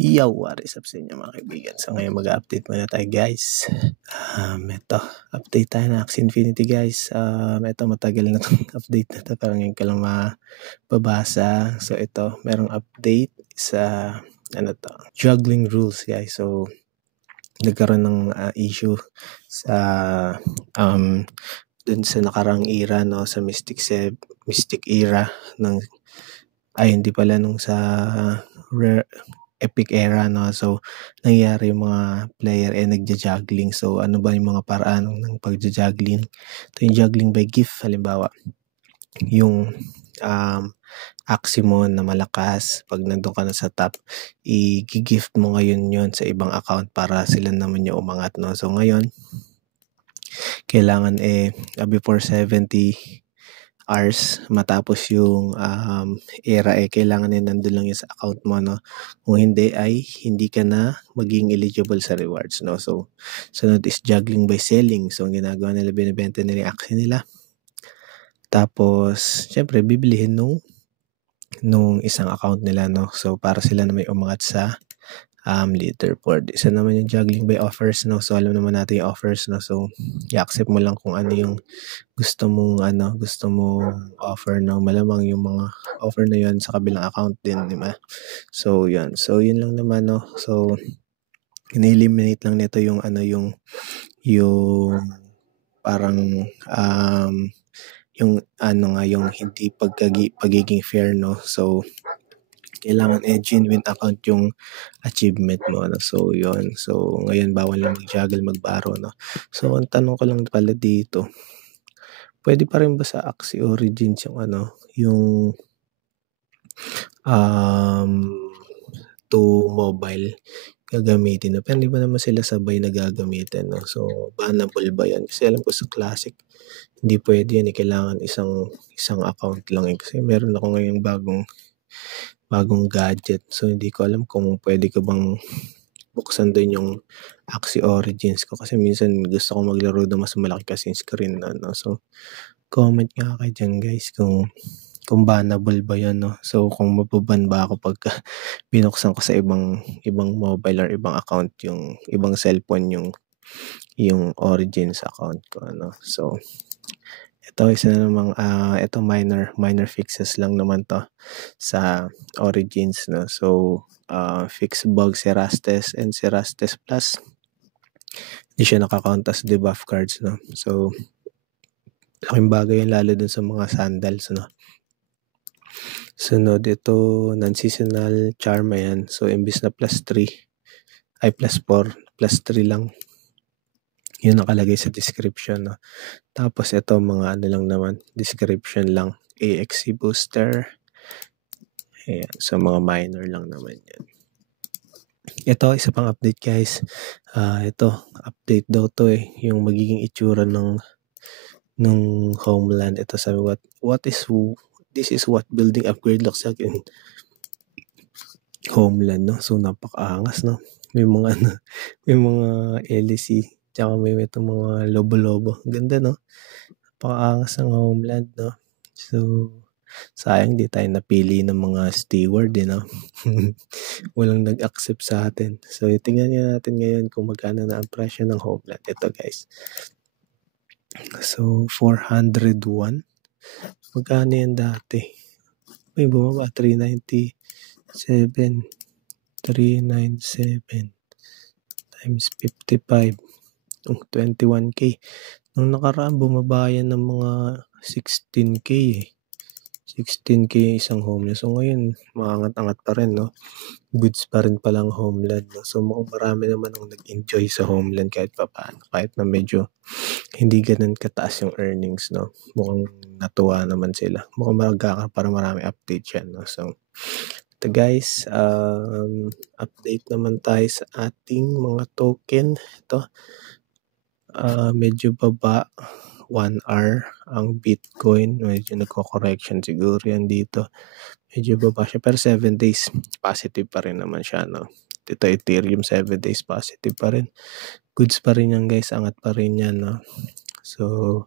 Yo, what is up sa inyo mga kaibigan? So ngayon mag-update muna tayo guys. Ito, update tayo na Axie Infinity guys. Ito matagal na itong update na ito. Parang ngayon ka lang mababasa. So ito, merong update sa juggling rules guys. So nagkaroon ng issue sa dun sa nakarang era, no, sa Mystic era ng hindi pala nung sa Epic era, no. So nangyari yung mga player nagja-juggling. So ano ba yung mga paraan ng pagja-juggling? Ito yung juggling by gift. Halimbawa, yung Axie mo na malakas, pag nandun ka na sa top, i-gift mo ngayon yon sa ibang account para sila naman yung umangat, no. So ngayon, kailangan before 70 hours matapos yung era, kailangan nandun lang yung sa account mo, no. Kung hindi ay hindi ka na maging eligible sa rewards, no. So sunod is juggling by selling. So ang ginagawa nila, binibenta nila yung Axie nila, tapos syempre bibilihin nung isang account nila, no. So para sila na may umangat sa leaderboard. Isa naman yung juggling by offers, no. So alam naman natin yung offers, no. So i-accept mo lang kung ano yung gusto mong offer, no. Malamang yung mga offer na yun sa kabilang account din, di ba? So yun lang naman, no. So in-eliminate lang nito yung parang yung hindi pagiging fair, no. So kailangan genuine account yung achievement mo, no? So yun. So ngayon bawal lang mag-juggle, magbaro, no. So ang tanong ko lang pala dito, pwede pa rin ba sa Axie Origins yung to mobile gagamitin, no? Pero hindi ba naman sila sabay na gagamitin, no? So bannable ba yan? Kasi alam ko sa Classic hindi pwede yan, kailangan isang account lang, kasi meron ako ngayong bagong gadget. So hindi ko alam kung pwede ko bang buksan doon yung Axie Origins ko, kasi minsan gusto ko maglaro na mas malaki kasi yung screen na, no. So comment nga kayo dyan guys kung bannable ba yan, no. So kung mababan ba ako pagka binuksan ko sa ibang mobile or ibang account, yung ibang cellphone yung Origins account ko, no. So ito, isa na namang ito minor fixes lang naman to sa Origins, no. So fix bug Cerastes and Cerastes Plus, hindi siya nakakount as debuff cards, no. So laking bagay yun, lalo dun sa mga sandals, no. Sunod ito, non-seasonal charm, yan. So imbis na +3 ay +4, +3 lang yun nakalagay sa description, no. Tapos ito mga lang naman, description lang, AXE booster. Ayan, so mga minor lang naman yan. Ito, isa pang update guys. Ito, update daw to yung magiging itsura ng Homeland. Ito sabi, this is what building upgrade looks like in Homeland, no. So napakaangas, no. May mga LEC, tsaka may itong mga lobo-lobo. Ganda, no. Napakaangas ng Homeland, no. So sayang di tayo napili ng mga steward, no. Walang nag-accept sa atin. So tingnan natin ngayon kung magkano na ang presyo ng Homeland. Ito guys, so 401. Magkano yan dati? May bumaba, 397 times 55, 21k. Nung nakaraan bumaba yan ng mga 16k 16k isang Homeland. So ngayon maangat-angat pa rin, no. Goods pa rin palang Homeland, no? So mukhang marami naman ang nag-enjoy sa Homeland kahit paano, kahit na medyo hindi ganun kataas yung earnings, no. Mukhang natuwa naman sila. Mukhang para marami update yan, no. So ito guys, update naman tayo sa ating mga token. Ito, medyo baba, 1 hour ang Bitcoin, medyo nagko-correction siguro yan dito, medyo baba siya, pero 7 days positive pa rin naman siya, no. Ito Ethereum, 7 days positive pa rin, goods pa rin yan guys, angat pa rin yan, no. So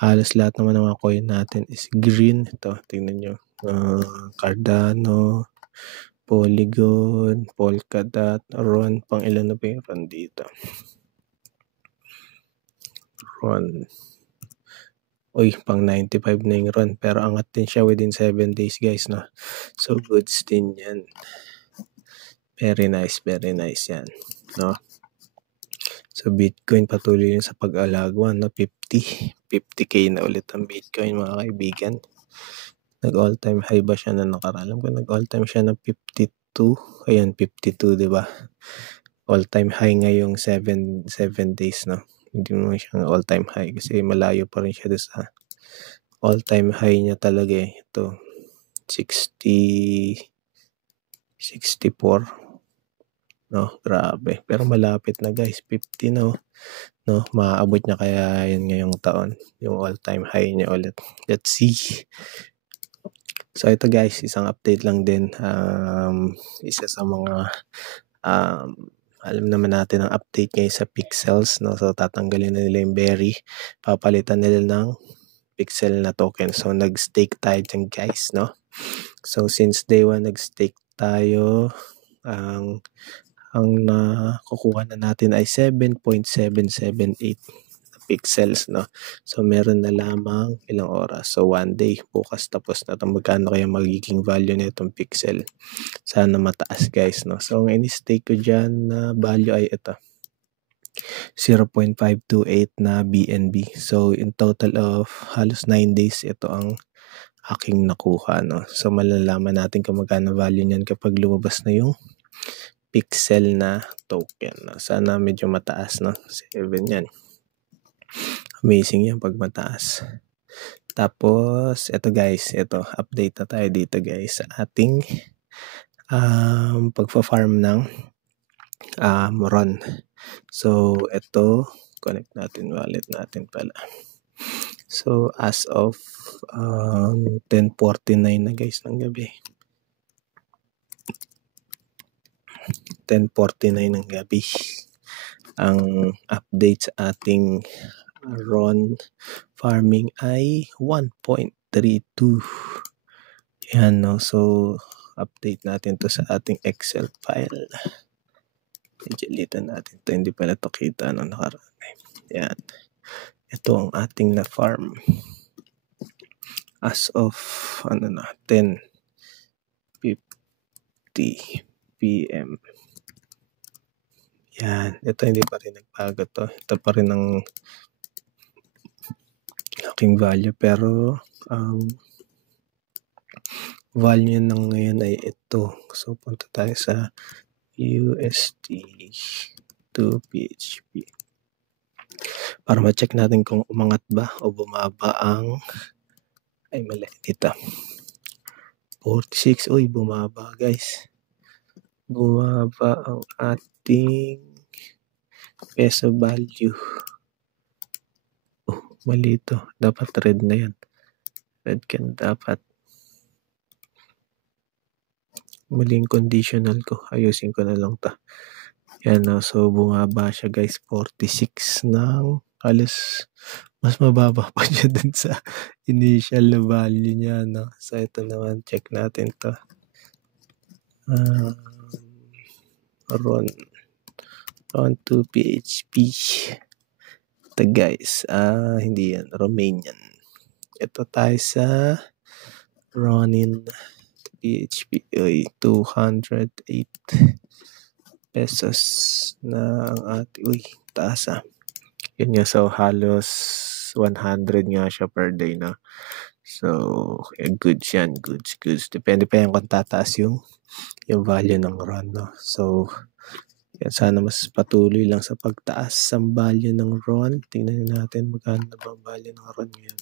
halos lahat naman ng mga coin natin is green. Ito tingnan nyo, Cardano, Polygon, Polkadot, Ron, pang ilan na ba yung Ron dito? Ron. Uy, pang 95 na yung Ron, pero angat din siya within 7 days guys, no? So, goods din yan. Very nice yan, no? So, Bitcoin patuloy yun sa pag-alagwa, no? 50K na ulit ang Bitcoin, mga kaibigan. Nag all-time high ba siya na nakaraan? Alam ko nag all-time siya ng 52. Ayan, 52, di ba? All-time high ngayong 7 days, no? Hindi mo siya all-time high kasi malayo pa rin siya doon sa all-time high niya talaga eh. Ito, 64. No, grabe. Pero malapit na guys, 50 no. No, maaabot niya kaya yan ngayong taon, yung all-time high niya ulit. Let's see. So ito guys, isang update lang din. Isa sa mga alam naman natin ang update ngayon sa pixels, no? So tatanggalin na nila yung berry, papalitan nila ng pixel na token. So nag-stake tayo dyan guys, no? So since day 1 nag-stake tayo, ang nakukuha na natin ay 7.778 pixels, no? So meron na lamang ilang oras. So 1 day, bukas tapos na ito. Magkano kaya magiging value na itong pixel? Sana mataas guys, no? So ang in-stake ko dyan na value ay ito, 0.528 na BNB. So in total of halos 9 days, ito ang aking nakuha, no? So malalaman natin kung magkano value niyan kapag lumabas na yung pixel na token, no? Sana medyo mataas, no? 7 yan. Amazing yan pag mataas. Tapos ito guys, ito update na tayo dito guys sa ating pagfa-farm ng Ron. So ito, connect natin wallet natin pala. So as of 10:49 na guys ng gabi. 10:49 ng gabi. Ang update sa ating Ron farming ay 1.32. Yan, no? So update natin to sa ating Excel file. Dilitan natin to, hindi pala to kita no nakaraan. Yan. Ito ang ating na farm as of 10:50 PM. Yan, ito hindi pa rin nagbago to. Ito pa rin ang aking value, pero value ng ngayon ay ito. So punta tayo sa USD to PHP para ma-check natin kung umangat ba o bumaba ang mali dito. 46, uy, bumaba guys. Bumaba ang ating peso value. Oh, mali ito. Dapat red na yan. Red can dapat. Maling conditional ko. Ayusin ko na lang ta. Yan, no? So bumaba siya guys. 46 ng halos mas mababa pa siya dun sa initial na value niya, no? So ito naman, check natin to. Ron to PHP. Ito guys, hindi yan, Romanian. Ito tayo sa Ronin PHP, 208 pesos na ang ating, taas yun nga, so halos 100 nga siya per day, na. So goods yan, goods. Depende pa yan kung tataas yung value ng Ron, no? So yan, sana mas patuloy lang sa pagtaas ang value ng Ron. Tingnan natin magkano na ba ang value ng Ron ngayon.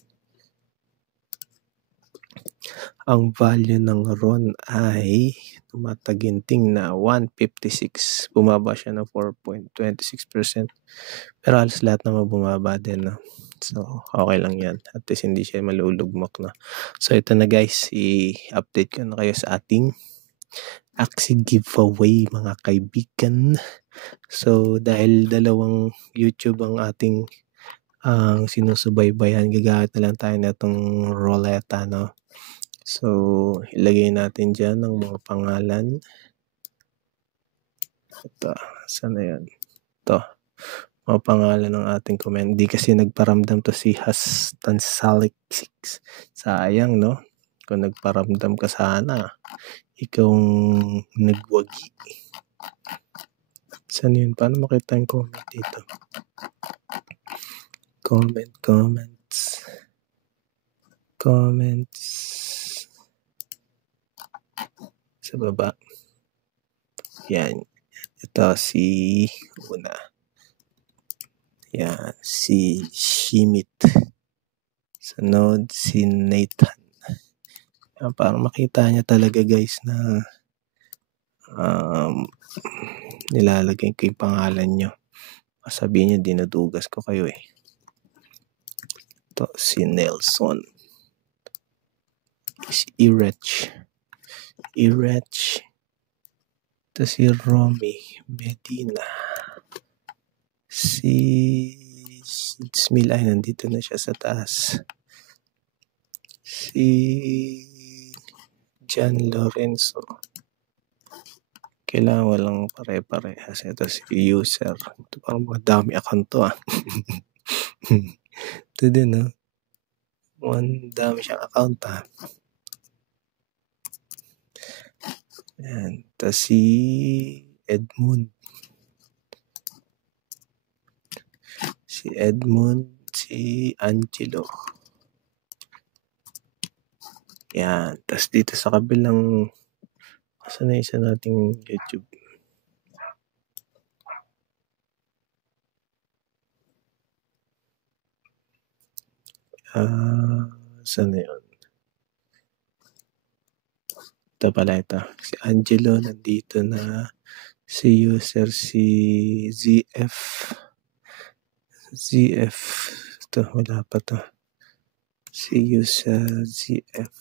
Ang value ng Ron ay tumataginting na 156. Bumaba siya ng 4.26%. Pero halos lahat naman bumaba din, no? So okay lang yan. At least hindi siya malulugmok, na. So ito na guys, i-update ko na kayo sa ating Axie giveaway, mga kaibigan. So dahil dalawang YouTube ang ating sinusubaybayan, gagamit na lang tayo na itong Roleta, no? So, ilagay natin dyan ang mga pangalan. Ito, saan na yan? Ito, mga pangalan ng ating comment. Di kasi nagparamdam to si Hastan Salik 6. Sayang, no? Kung nagparamdam ka sana, ikaw nagwagi. Saan yun? Paano makita yung comment dito? Comments. Sa baba. Yan. Ito si una. Yan. Si Shimit. Sunod si Nathan. Yan, parang makita niya talaga guys na nilalagay ko yung pangalan nyo. Sabihin niya dinadugas ko kayo eh. Ito si Nelson. Si Irech. Ito si Romy Medina. Si Smil ay nandito na siya sa taas. Si John Lorenzo. Kailangan walang pare-parehas. Ito si user. Ito parang mga dami account to Ito din no. Dami siyang account Yan. Ito si Edmund. Si Angelo. Yan. Tapos dito sa kabilang saan na isa nating YouTube? Saan na yun? Ito pala ito. Si Angelo nandito na. Si user si ZF. Ito wala pa to. Si user ZF.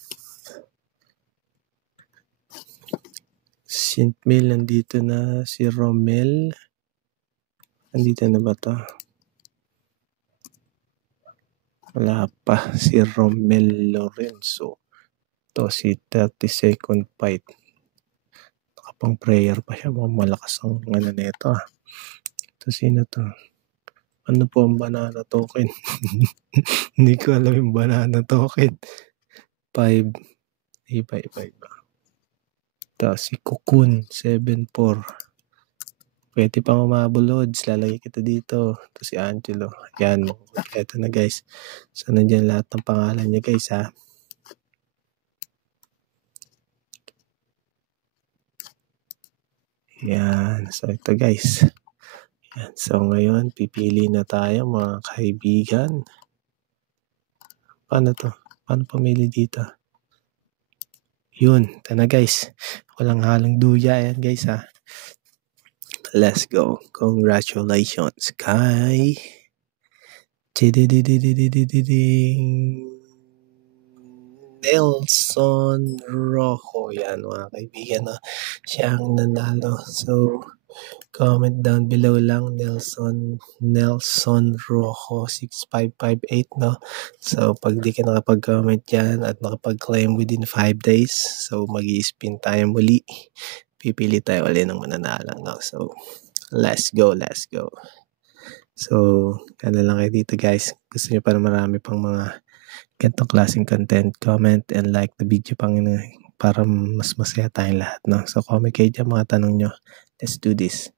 Sintmail nandito na. Si Romel. Nandito na ba to? Wala pa. Si Romel Lorenzo. Ito si 30 second fight. Nakapang prayer pa siya. Malakas ang ano nito Ito sino to? Ano po ang banana token? Hindi ko alam yung banana token. 5. Iba. Ito si Cocoon 74. Pwede pang umabolods. Lalagay kita dito. Ito si Angelo. Yan. Ito na guys. So nandiyan lahat ng pangalan niya guys Yan. So ito guys. Yan. So ngayon pipili na tayo mga kaibigan. Paano to? Paano pumili dito? Yun. Ito na guys. Walang halong duya yan guys Let's go. Congratulations kay Nelson Rojo. Yan mga kaibigan siya ang nanalo. So comment down below lang Nelson Rojo 6558 So pag di ka nakapag-comment yan at nakapag-claim within 5 days, so mag-i-spin tayo muli. Pipili tayo ulit ng mananalo So let's go. So kaya lang kayo dito guys. Gusto niyo para marami pang mga ganitong klaseng content, comment and like the video para mas masaya tayong lahat So comment kayo dyan mga tanong nyo. Let's do this.